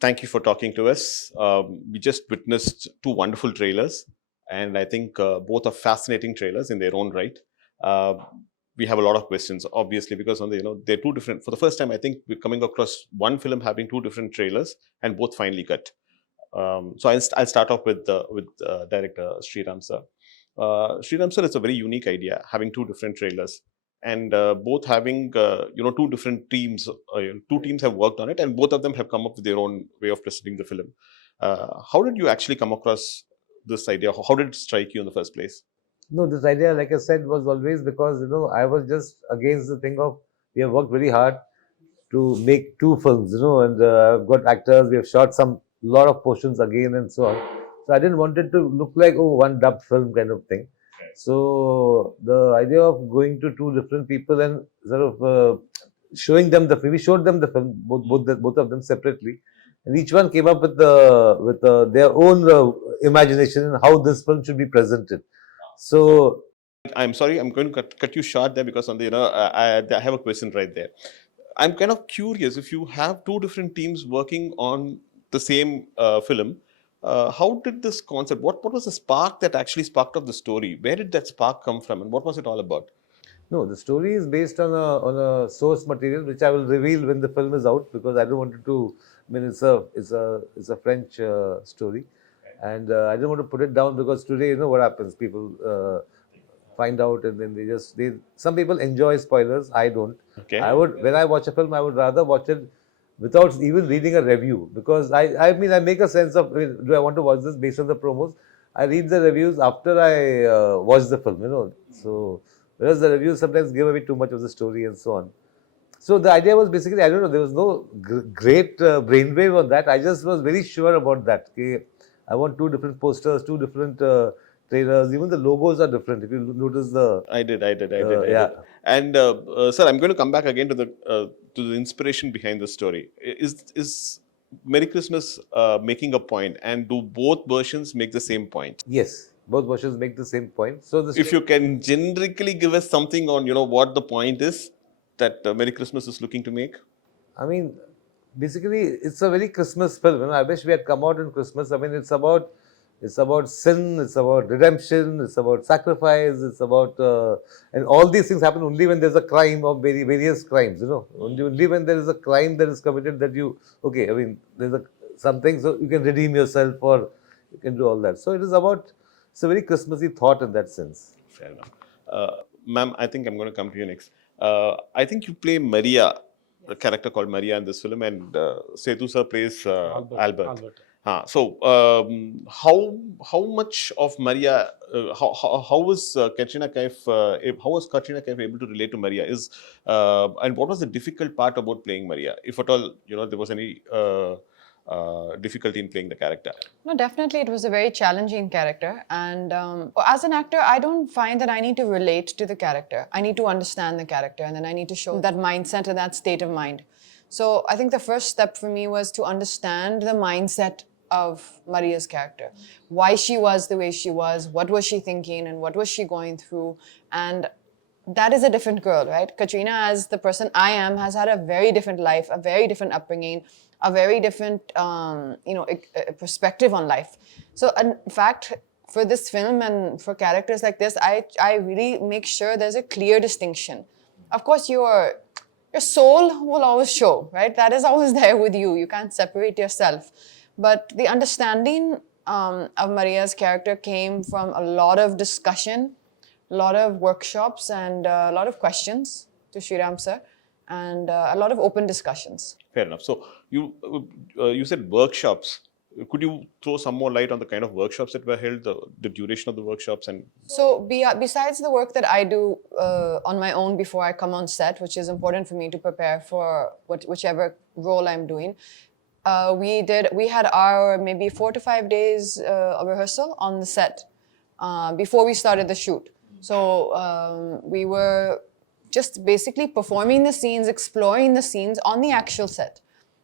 Thank you for talking to us. We just witnessed two wonderful trailers, and I think both are fascinating trailers in their own right. Uh, we have a lot of questions, obviously, because they're two different. For the first time, I think we're coming across one film having two different trailers, and both finely cut. I'll start off with director Sriram sir. Sriram sir, it's a very unique idea having two different trailers, and both having two different teams. Two teams have worked on it, and both of them have come up with their own way of presenting the film. How did you actually come across this idea? How did it strike you in the first place? No, this idea, like I said, was always because I was just against the thing of we have worked very hard to make two films, and I've got actors, we have shot some lot of portions again and so on. So I didn't want it to look like one dubbed film kind of thing. So the idea of going to two different people and sort of showing them the film, we showed them the film, both of them separately, and each one came up with their own imagination and how this film should be presented. So I'm sorry, I'm going to cut you short there because I have a question right there. I'm kind of curious if you have two different teams working on the same film. How did this concept? What was the spark that actually sparked off the story? Where did that spark come from, and what was it all about? no, the story is based on a source material which I will reveal when the film is out because I don't want it to. I mean, it's a French story, and I don't want to put it down because today what happens. People find out and then they some people enjoy spoilers. I don't. Okay. I would when I watch a film, I would rather watch it without even reading a review because I make a sense of do I want to watch this based on the promos. I read the reviews after I watch the film. So. Whereas the reviews sometimes give away too much of the story and so on. So the idea was basically, I don't know, there was no great brainwave on that. I just was very sure about that. Okay? I want two different posters, two different trailers. Even the logos are different. If you notice the... I yeah. did. And sir, I'm going to come back again to the inspiration behind the story. Is Merry Christmas making a point, and do both versions make the same point? Yes. Both versions make the same point. So If you can generically give us something on what the point is that Merry Christmas is looking to make. I mean, basically, it's a very Christmas film. I wish we had come out in Christmas. I mean, it's about sin, it's about redemption, it's about sacrifice, it's about and all these things happen only when there's a crime of various crimes. Only when there is a crime that is committed that you okay. I mean, there's something so you can redeem yourself or you can do all that. So it's a very Christmassy thought in that sense. Fair enough. Ma'am, I think I'm going to come to you next. I think you play Maria, a character called Maria in this film, and Sethu sir plays Albert. How much of Maria? How was Katrina Kaif? How was Katrina Kaif able to relate to Maria? And what was the difficult part about playing Maria, if at all there was any difficulty in playing the character? No, definitely it was a very challenging character. And as an actor, I don't find that I need to relate to the character. I need to understand the character and then I need to show that mindset and that state of mind. So I think the first step for me was to understand the mindset of Maria's character. Why she was the way she was, what was she thinking and what was she going through. And that is a different girl, right? Katrina, as the person I am, has had a very different life, a very different upbringing, a very different, perspective on life. So, in fact, for this film and for characters like this, I really make sure there's a clear distinction. Of course, your soul will always show, right? That is always there with you. You can't separate yourself. But the understanding of Maria's character came from a lot of discussion, a lot of workshops, and a lot of questions to Sriram sir, and a lot of open discussions. Fair enough. So you said workshops. Could you throw some more light on the kind of workshops that were held, the duration of the workshops, and so besides the work that I do on my own before I come on set, which is important for me to prepare for whichever role I'm doing, we had our maybe 4 to 5 days of rehearsal on the set before we started the shoot. So we were just basically performing the scenes, exploring the scenes on the actual set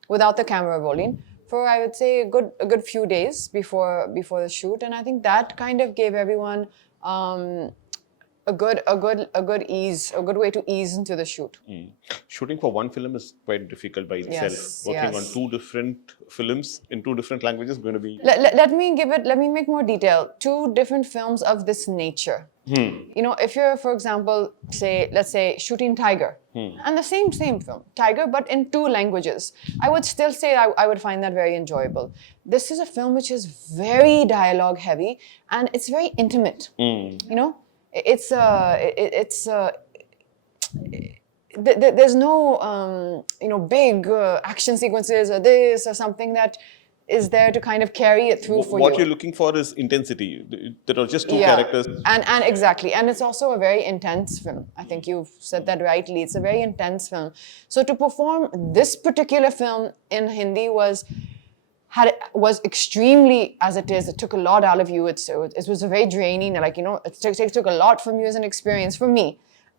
without the camera rolling for, I would say, a good few days before the shoot. And I think that kind of gave everyone a good way to ease into the shoot. Shooting for one film is quite difficult by itself. Yes, Working yes. on two different films in two different languages is going to be. Let me make more detail. Two different films of this nature. You know, if you're, for example, let's say shooting Tiger, and the same film, Tiger, but in two languages, I would still say I would find that very enjoyable. This is a film which is very dialogue heavy, and it's very intimate. You know, there's no big action sequences or this or something that is there to kind of carry it through for What you. you're looking for is intensity. There are just two characters. And exactly, and it's also a very intense film. I think you've said that rightly. It's a very intense film. So to perform this particular film in Hindi was extremely, as it is, it took a lot out of you. It was a very draining, like, you know, it took a lot from you as an experience, from me.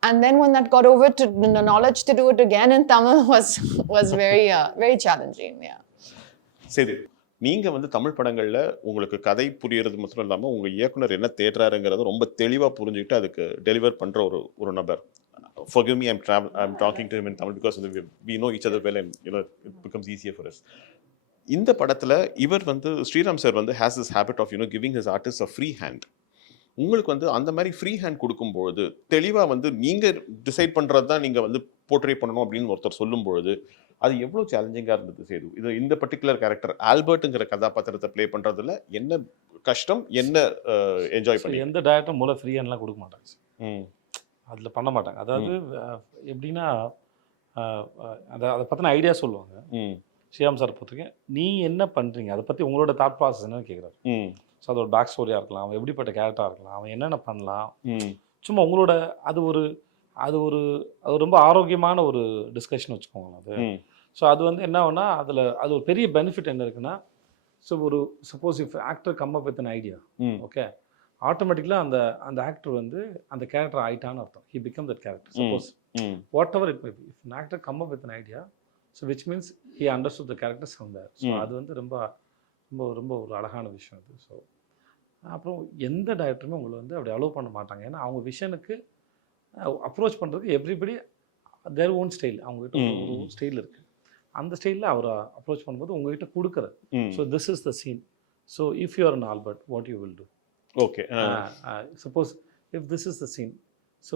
And then when that got over to the knowledge to do it again in Tamil was very challenging. Yeah. சரி, நீங்க வந்து தமிழ் படங்கள்ல உங்களுக்கு கதை புரியறது மட்டும் இல்லாம உங்க இயக்குனர் என்ன தேடுறாருங்கிறத ரொம்ப தெளிவா புரிஞ்சுக்கிட்டு அதுக்கு டெலிவர் பண்ற ஒரு நபர். Forgive me, I'm talking to him in Tamil because we know each other well and you know it becomes easier for us. இந்த படத்துல இவர் வந்து ஸ்ரீராம் சார் வந்து has this habit of giving his artists a free hand. உங்களுக்கு வந்து அந்த மாதிரி free hand கொடுக்கும்பொழுது தெளிவா வந்து நீங்க டிசைட் பண்றது தான் நீங்க வந்து போர்ட்ரே பண்ணணும் அப்படின்னு ஒருத்தர் சொல்லும் பொழுது அது எவ்வளவு சேலஞ்சிங்கா இருந்தது சேது? இது இந்த பர்டிகுலர் கேரக்டர் ஆல்பர்ட்ங்கிற கதாபாத்திரத்தை ப்ளே பண்றதுல என்ன கஷ்டம், என்ன என்ஜாய் பண்ணி? எந்த டைரக்டரும் மூல ஃப்ரீ ஹேண்ட்லாம் கொடுக்க மாட்டாங்க, அதில் பண்ண மாட்டாங்க. அதாவது எப்படின்னா அதை பற்றின ஐடியா சொல்லுவாங்க. ஸ்ரீராம் சார் பொறுத்தவரைக்கும் நீ என்ன பண்ணுறீங்க, அதை பற்றி உங்களோட தாட் ப்ராசஸ் என்னன்னு கேட்குறாரு. ஸோ அது ஒரு பேக் ஸ்டோரியாக இருக்கலாம், அவன் எப்படிப்பட்ட கேரக்டராக இருக்கலாம், அவன் என்னென்ன பண்ணலாம், சும்மா உங்களோட அது ரொம்ப ஆரோக்கியமான ஒரு டிஸ்கஷன் வச்சுக்கோங்களேன் அது. ஸோ அது வந்து என்ன ஆகுனா அது ஒரு பெரிய பெனிஃபிட் என்ன இருக்குன்னா, so suppose if actor come up with an idea, okay, ஆட்டோமேட்டிக்கலாக அந்த ஆக்டர் வந்து அந்த கேரக்டர் ஆயிட்டான்னு அர்த்தம். He become that character. Suppose whatever it may be, if an actor come up with an idea, so which means he understood the characters from there. So அது வந்து ரொம்ப ரொம்ப ரொம்ப ஒரு அழகான விஷயம் அது. ஸோ அப்புறம் எந்த டைரக்டருமே உங்களை வந்து அப்படி அலோவ் பண்ண மாட்டாங்க. ஏன்னா அவங்க விஷனுக்கு அப்ரோச் பண்ணுறதுக்கு எவ்ரிபடி தேர் ஓன் ஸ்டைல், அவங்ககிட்ட ஒரு ஸ்டைல் இருக்குது. அந்த ஸ்டைலில் அவரை அப்ரோச் பண்ணும்போது உங்ககிட்ட கொடுக்குறது. So this is the scene, so if you are an Albert what you will do. Okay, suppose if this is the scene, so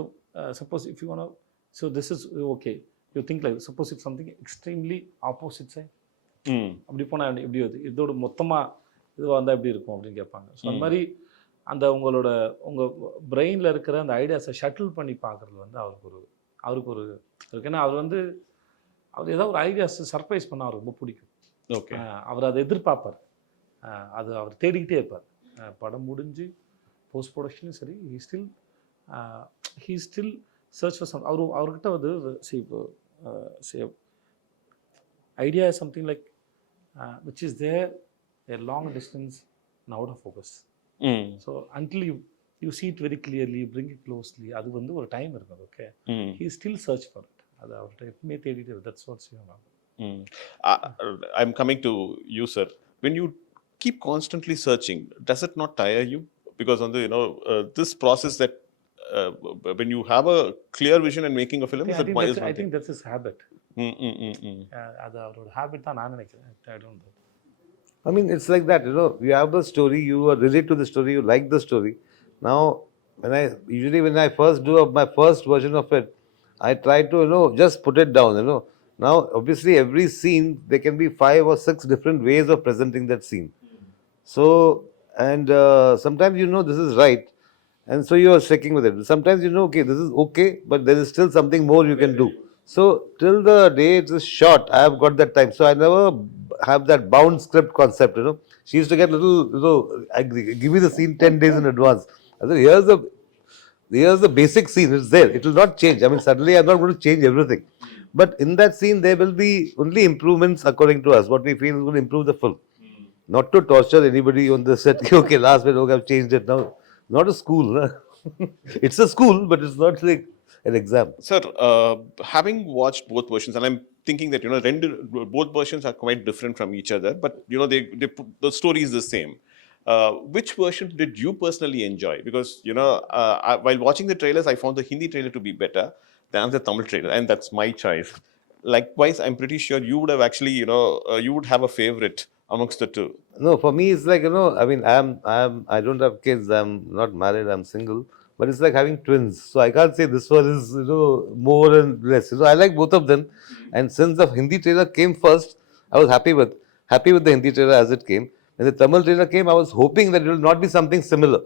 suppose if you want, so this is okay, you think like suppose if something extremely opposite side, அப்படி போனால் எப்படி வருது, இதோட மொத்தமாக இதுவாக வந்தால் எப்படி இருக்கும் அப்படின்னு கேட்பாங்க. ஸோ அந்த மாதிரி உங்கள் பிரெயினில் இருக்கிற அந்த ஐடியாஸை ஷட்டில் பண்ணி பார்க்குறது வந்து அவருக்கு ஒரு ஏன்னா அவர் ஏதாவது ஒரு ஐடியாஸ் சர்ப்ரைஸ் பண்ணால் அவருக்கு ரொம்ப பிடிக்கும். ஓகே, அவர் அதை எதிர்பார்ப்பார், அவர் தேடிக்கிட்டே இருப்பார். படம் முடிஞ்சு போஸ்ட் ப்ரொடக்ஷனும் சரி, he still search for some. அவர்கிட்ட வந்து idea is something like which is there a long distance and out of focus. So until you see it very clearly, you bring it closely, adu vandu or time irukku. Okay, he still search for it. Adu avarta eppume thedite, that's what's going on. I'm coming to you, sir. When you keep constantly searching, does it not tire you? Because on the this process that when you have a clear vision and making a film, I think that's his habit. அது அவரோட habit தான் நான் நினைக்கிறேன். I don't know. I mean, it's like that, you have a story, you relate to the story, you like the story. Now, when I first do my first version of it, I try to, just put it down, Now, obviously, every scene, there can be 5 or 6 different ways of presenting that scene. So, and sometimes this is right, and so you are sticking with it. Sometimes okay, this is okay, but there is still something more you can do. So till the day it is shot, I have got that time. So I never have that bound script concept. She used to get little. I give you the scene 10 days in advance. I said, here's the basic scene. It's there. It will not change. I mean, suddenly I'm not going to change everything. But in that scene, there will be only improvements according to us. What we feel is going to improve the film. Not to torture anybody on the set. Okay, last minute, okay, I've changed it now. Not a school. It's a school, but it's not like an exam. Sir, having watched both versions, and I'm thinking that both versions are quite different from each other, but the story is the same. Which version did you personally enjoy? Because while watching the trailers, I found the Hindi trailer to be better than the Tamil trailer, and that's my choice. Likewise, I'm pretty sure you would have actually, you would have a favorite amongst the two. No, for me, it's like, I mean, I don't have kids. I'm not married. I'm single. But it's like having twins. So I can't say this one is, more and less. I like both of them. And since the Hindi trailer came first, I was happy with the Hindi trailer as it came. When the Tamil trailer came, I was hoping that it will not be something similar.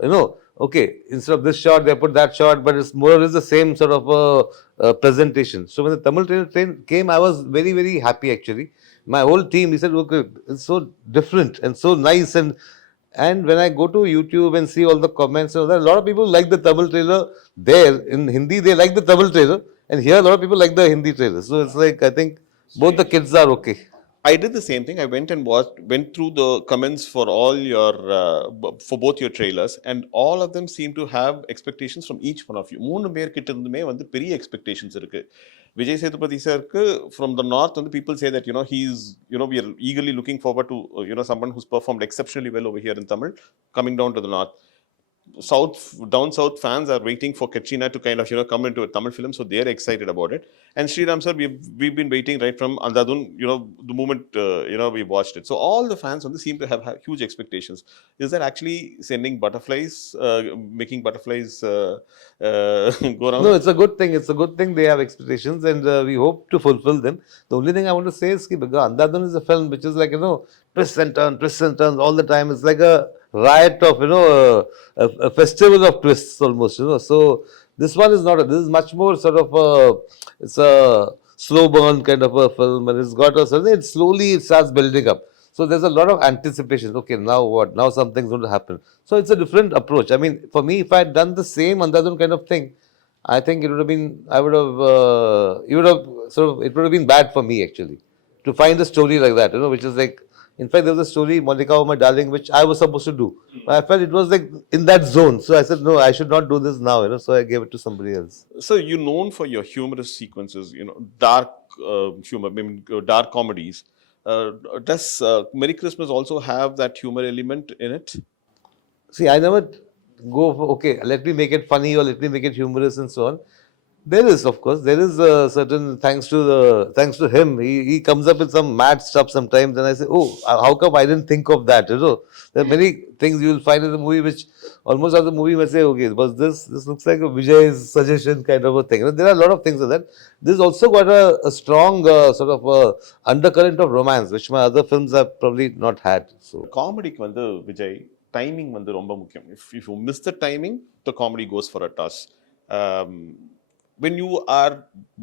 Okay, instead of this shot, they put that shot, but it's more or less the same sort of presentation. So when the Tamil trailer came, I was very, very happy actually. My whole team, he said, okay, it's so different and so nice. And when I go to YouTube and see all the comments, a lot of people like the Tamil trailer there. In Hindi, they like the Tamil trailer. And here, a lot of people like the Hindi trailer. So it's like, I think both the kids are okay. I did the same thing. I went and went through the comments for for both your trailers, and all of them seem to have expectations from each one of you. மூணு பேர் கிட்ட இருந்துமே வந்து பெரிய expectations இருக்கு. Vijay Sethupathi sir, from the north, and the people say that we are eagerly looking forward to someone who's performed exceptionally well over here in Tamil coming down to the north. Down south fans are waiting for Katrina to kind of come into a Tamil film, so they're excited about it. And Sriram sir, we've been waiting right from Andadun, the moment we watched it. So all the fans seem to have huge expectations. Is that actually sending butterflies, making butterflies go around? No, it's a good thing. It's a good thing they have expectations, and we hope to fulfill them. The only thing I want to say is because Andadun is a film which is like twists and turns all the time. It's like a riot of a festival of twists almost. So this one is not. This is much more sort of it's a slow burn kind of a film, and it's got a certain. It starts building up. So there's a lot of anticipation. Okay, now what? Now something's going to happen. So it's a different approach. I mean, for me, if I had done the same Andadun kind of thing, I think it would have been. I would have. It would have been bad for me actually to find a story like that. Which is like. In fact, there was a story, Monica, oh my darling, which I was supposed to do. But I felt it was like in that zone. So I said, no, I should not do this now. So I gave it to somebody else. So you're known for your humorous sequences, dark humor, dark comedies. Does Merry Christmas also have that humor element in it? See, I never go for, okay, let me make it funny or let me make it humorous and so on. There is, of course, certain, thanks to him, he comes up with some mad stuff sometimes, and I say, oh, how come I didn't think of that? There are many things you will find in the movie which almost as the movie may say, okay, was this looks like a Vijay's suggestion kind of a thing. There are a lot of things like that. This also got a strong sort of undercurrent of romance, which my other films have probably not had. So Comedy Vijay, timing ரொம்ப முக்கியம். If you miss the timing, the comedy goes for a toss. When you are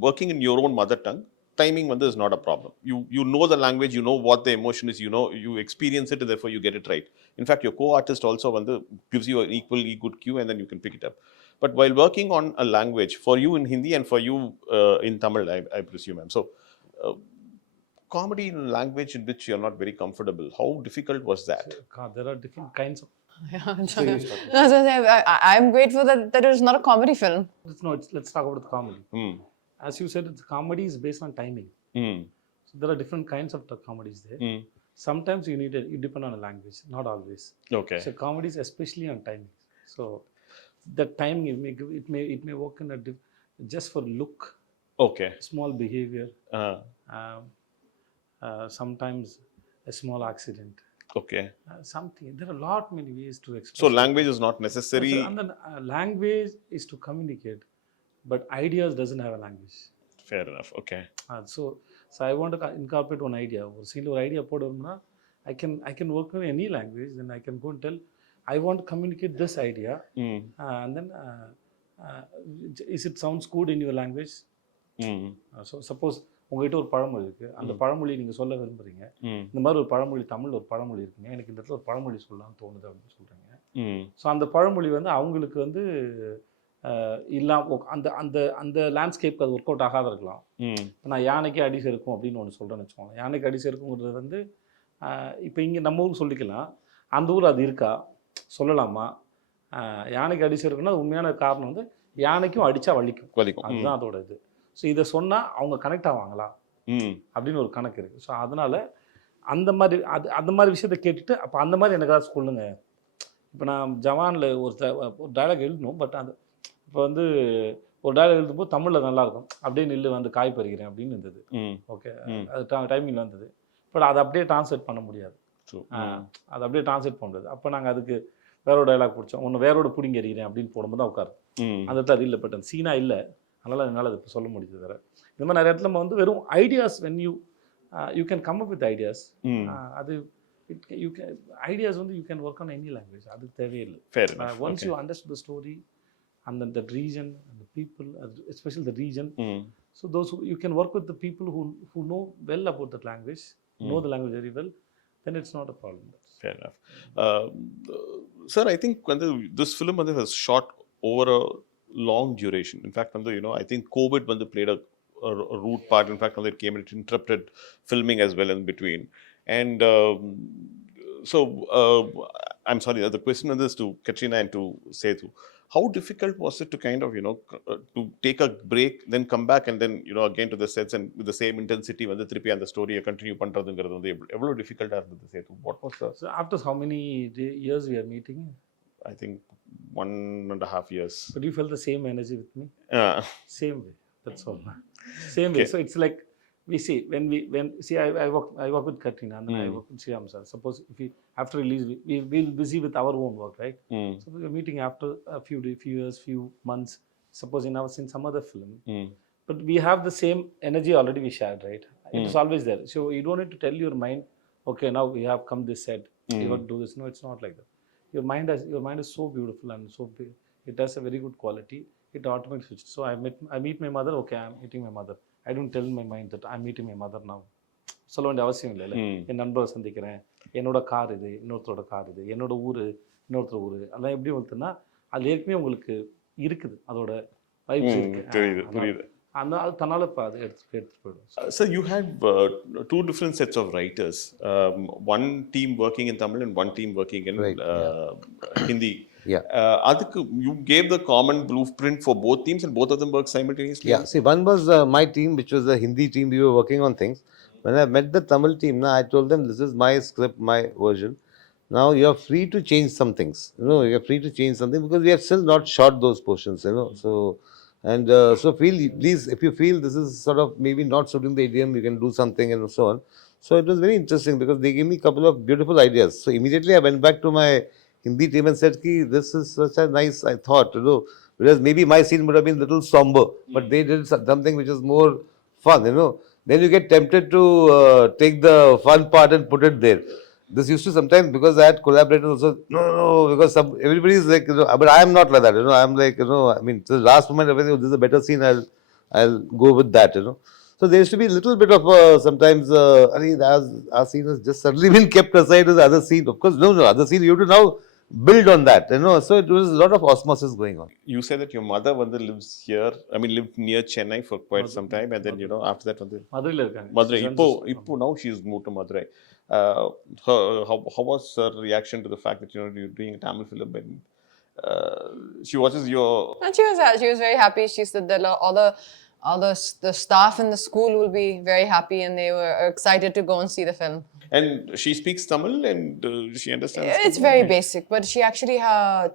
working in your own mother tongue, timing is not a problem. You know the language, you know what the emotion is, you experience it, and therefore you get it right. In fact, your co-artist also gives you an equally good cue, and then you can pick it up. But while working on a language, for you in Hindi and for you in Tamil, I presume. So, comedy in language in which you're not very comfortable, how difficult was that? There are different kinds of. I'm grateful that it is not a comedy film. Let's talk about the comedy. As you said, the comedy is based on timing. So there are different kinds of comedies there. Sometimes you depend on a language, not always. Okay. So comedies especially on timing. So the timing it may work in just for look. Okay. Small behavior. Sometimes a small accident. Okay. Something. There are many ways to express. So language is not necessary. And then language is to communicate, but ideas doesn't have a language. Fair enough. Okay. So I want to incorporate one idea. Or single idea podumna, I can work with any language. Then I can go and tell, I want to communicate this idea, and then is it sounds good in your language? So suppose உங்ககிட்ட ஒரு பழமொழி இருக்குது, அந்த பழமொழி நீங்கள் சொல்ல விரும்புகிறீங்க, இந்த மாதிரி ஒரு பழமொழி, தமிழ் ஒரு பழமொழி இருக்குங்க, எனக்கு இந்த இடத்துல ஒரு பழமொழி சொல்லலாம்னு தோணுது அப்படின்னு சொல்கிறீங்க. ஸோ அந்த பழமொழி அவங்களுக்கு அந்த அந்த அந்த லேண்ட்ஸ்கேப்க்கு அது ஒர்க் அவுட் ஆகாத இருக்கலாம். நான் யானைக்கு அடி சேர்க்கும் அப்படின்னு ஒன்று சொல்கிறேன்னு வச்சுக்கோங்க. யானைக்கு அடி சேர்க்குங்கிறது இப்போ இங்கே நம்ம ஊருக்கு சொல்லிக்கலாம், அந்த ஊர் அது இருக்கா சொல்லலாமா? யானைக்கு அடி சேர்க்குன்னா உண்மையான காரணம் யானைக்கும் அடித்தா வலிக்கும், அதுதான் அதோட இது. ஸோ இதை சொன்னால் அவங்க கனெக்ட் ஆவாங்களா அப்படின்னு ஒரு கணக்கு இருக்குது. ஸோ அதனால் அந்த மாதிரி விஷயத்தை கேட்டுட்டு அப்போ அந்த மாதிரி எனக்கு சொல்லுங்க இப்போ நான் ஜவானில் ஒரு டயலாக் எழுதணும், பட் அது இப்போ வந்து ஒரு டயலாக் எழுதும்போது தமிழில் நல்லாயிருக்கும், அப்படியே நில்லு வந்து காய் பறிக்கிறேன் அப்படின்னு இருந்தது. ஓகே, அது டைமிங்கில் வந்தது. பட் அதை அப்படியே ட்ரான்ஸ்லேட் பண்ண முடியாது. அதை அப்படியே ட்ரான்ஸ்லேட் பண்ண முடியாது. அப்போ நாங்கள் அதுக்கு வேறோட டயலாக் பிடிச்சோம். ஒன்று வேரோட பிடிங்க எறிகிறேன் அப்படின்னு போடும்போது தான் உட்காரு. அந்த இடத்துல அது இல்லை, பட் அந்த சீனாக இல்லை, அதனால் என்னால் அது இப்போ சொல்ல முடியுது. வேறு இந்த மாதிரி நிறைய இடத்துல நம்ம வந்து வெறும் ideas, when you can come up with ideas. அது யூ கேன் ஐடியாஸ் வந்து you can work on any language, அது தேவையில்லை. Once you understand the story and the region and the people, especially the region, so those who you can work with the people who know well about that language, know the language very well, then it's not a problem. Fair enough. Sir, I think when this film was shot over a long duration. In fact, I think COVID played a root part. In fact, it came and it interrupted filming as well in between. And so I'm sorry, the question is to Katrina and to Sethu. How difficult was it to kind of, to take a break, then come back and then, again to the sets and with the same intensity, when the Trippy and the story continue pandradungiradhu, evlo difficult irundhathu Sethu? What was the... So after how many years we are meeting? I think 1.5 years. But you felt the same energy with me? Same way, that's all. Same way. Okay. So it's like, we see, I work with Katrina and then I work with Shyam sir. Suppose if we, after release, we'll busy with our own work, right? So we're meeting after a few years, few months, suppose in some other film. But we have the same energy already we shared, right? It is always there. So you don't need to tell your mind, okay, now we have come this set, we want to do this. No, it's not like that. Your mind is so beautiful and so big. It has a very good quality. It automatically switches. So I meet my mother, okay, I'm meeting my mother. I don't tell my mind that I'm meeting my mother now. சொல்ல வேண்டிய அவசியம் இல்லை. என் நண்பரை சந்திக்கிறேன், என்னோட car இது, இன்னொருத்தரோட car இது, என்னோட ஊர், இன்னொருத்தர் ஊர், அதெல்லாம் எப்படி வந்துன்னா அது ஏற்கனவே உங்களுக்கு இருக்குது, அதோட வைப்ஸ் இருக்கு. அந்த அது தன்னால் இப்போ அது எடுத்து போயிடும். So you had two different sets of writers, one team working in Tamil and one team working in Hindi. Yeah. You gave the common blueprint for both teams and both of them worked simultaneously? Yeah, see, one was my team, which was the Hindi team. We were working on things. When I met the Tamil team, I told them, this is my script, my version. Now you are free to change some things. You are free to change something because we have still not shot those portions, So, and so please, if you feel this is sort of maybe not suiting the idiom, you can do something and so on. So it was very interesting because they gave me a couple of beautiful ideas. So immediately I went back to my Hindi team and said, this is such a nice, I thought, whereas maybe my scene would have been a little somber, but they did something which is more fun, Then you get tempted to take the fun part and put it there. This used to sometimes, because I had collaborators also, no, because everybody is like, but I am not like that, I'm like, I mean, to the last moment, this is a better scene, I'll go with that, So there used to be a little bit of sometimes, our scene has just suddenly been kept aside to the other scene. Of course, no, other scene, you have to now build on that, So it was a lot of osmosis going on. You said that your mother lives here, lived near Chennai for quite some time, and then, after that, மதுரையில் இருக்காங்க. Madurai. Now she's moved to Madurai. How was her reaction to the fact that, you're doing a Tamil film and she watches your... And she was very happy. She said that all the staff in the school will be very happy and they were excited to go and see the film. And she speaks Tamil and she understands. It's very basic, but she actually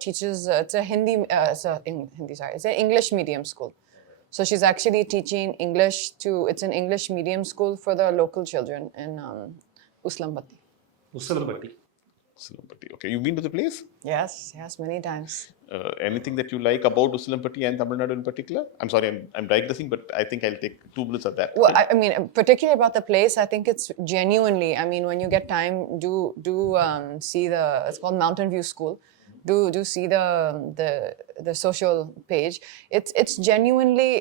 teaches. It's a it's an English medium school. So she's actually teaching English it's an English medium school for the local children in Uslampatti. Usilampatti. Okay, you've been to the place? Yes, many times. Anything that you like about Usilampatti and Tamil Nadu in particular? I'm sorry, I'm digressing, but I think I'll take 2 minutes of that. Well, I mean, particularly about the place, I think it's genuinely, I mean, when you get time, do see it's called Mountain View School. Do see the social page. It's genuinely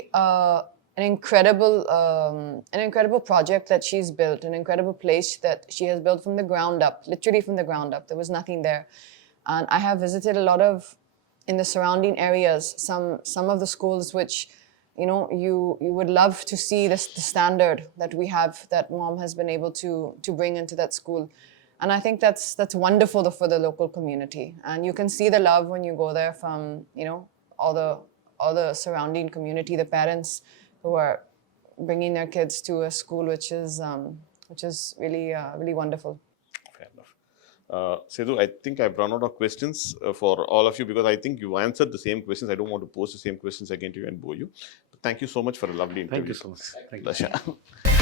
an incredible project that she's built, an incredible place that she has built from the ground up, literally from the ground up. There was nothing there. And I have visited a lot of, in the surrounding areas, some of the schools which, you would love to see the standard that we have, that mom has been able to bring into that school. And I think that's wonderful for the local community. And you can see the love when you go there from, all the surrounding community, the parents who are bringing their kids to a school which is really really wonderful. Fair enough. Sethu, I think I've run out of questions for all of you because I think you answered the same questions. I don't want to pose the same questions again to you and bore you. But thank you so much for a lovely interview. Thank you so much thank you Dasha.